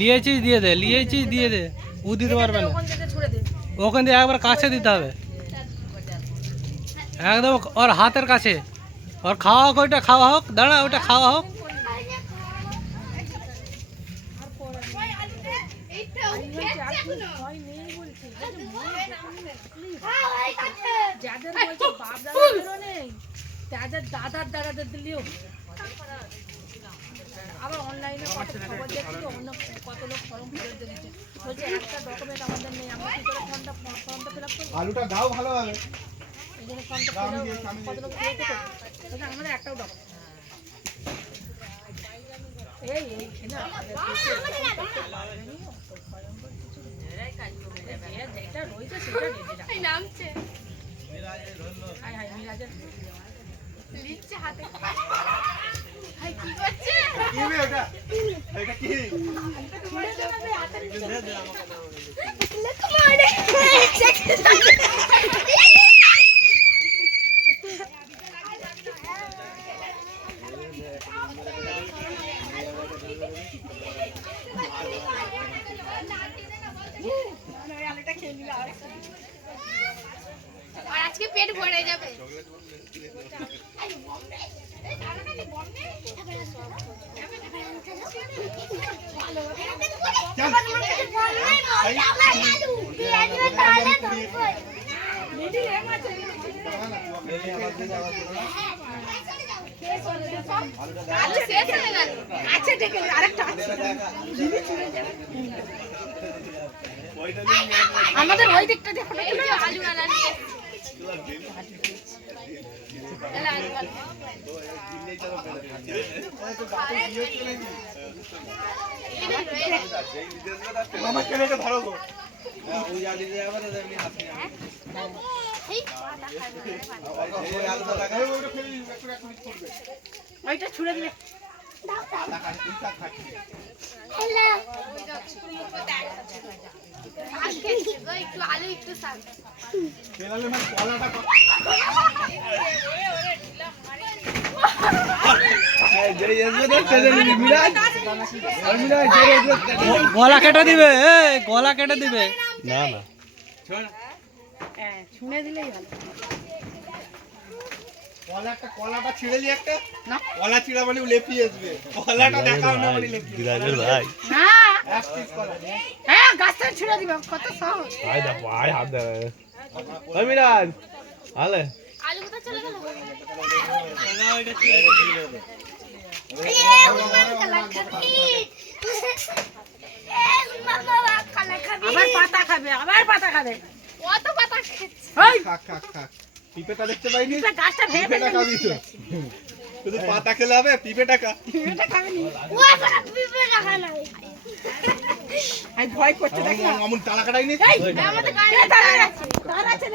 লিয়েছিস দিয়ে দে, লিয়েছিস দিয়ে দে, ও দিতে পারবে না। ওখান দিয়ে একবার কাছে দিতে হবে, একদম ওর হাতের কাছে। ওর খাওয়া হোক, ওইটা খাওয়া হোক, দাঁড়া ওটা খাওয়া হোক। দাদার দাদাদের দিলেও আবার অনলাইনে খবর দেখছি অন্য কত লোক ফর্ম ফিল দিয়েছে, বলছে একটা ডকুমেন্ট আমাদের নেই, আমরা কি করে ফর্মটা ফিল আপ করব? আলুটা দাও ভালোভাবে, এই জন্য ফর্মটা কত লোক ফিল করতে বলছে আমাদের একটাও ডকুমেন্ট এই না যেটা রয়েছে সেটা রেডি নামছে হাই হাই মিরাজের লিখছে হাতে। হাই কি করছে? কি রে ওটা? এটা কি? ছুড়ে দে না হাতে দে দে আমাকে দাও। লেখ মারে চেক আর আজকে পেট ভরে যাবে। আমাদের ওই দিকটা দেখো আলু না ওইটা ছুড়ে দিলে একটু আলু একটু শাক গলা কেটে দিবে, গলা কেটে দিবে। না না শুনে দিলেই ভালো। কলাটা ছিঁড়ে নি একটা না, কলা ছিঁড়া মানে লেপিয়ে আসবে, কলাটা দেখাও না মানে লেপিয়ে ভাই। হ্যাঁ এক পিস কলা, হ্যাঁ গাছটা ছিঁড়ে দিবা, কত সহজ। ভাই দা ভাই হাত দে। ওই মিরাজ আলে আলু কোথা চলে গেল? আবার পাতা খাবে, আবার পাতা খাবে। কত পাতা খাচ্ছে? ওই খাক খাক খাক, পিপেটা দেখতে পাইনি? গাছটা ভেঙে পিপেটা খাবি তো, শুধু পাতা খেলে হবে? পিপেটা খা। পিপেটা খাবে নি? ও আবার পিপেটা খায় না। আই ভয় করতে দেখ না, আমন তালা কাটাই নি। এই আমাদের গায়ে তার আছে, তার আছে।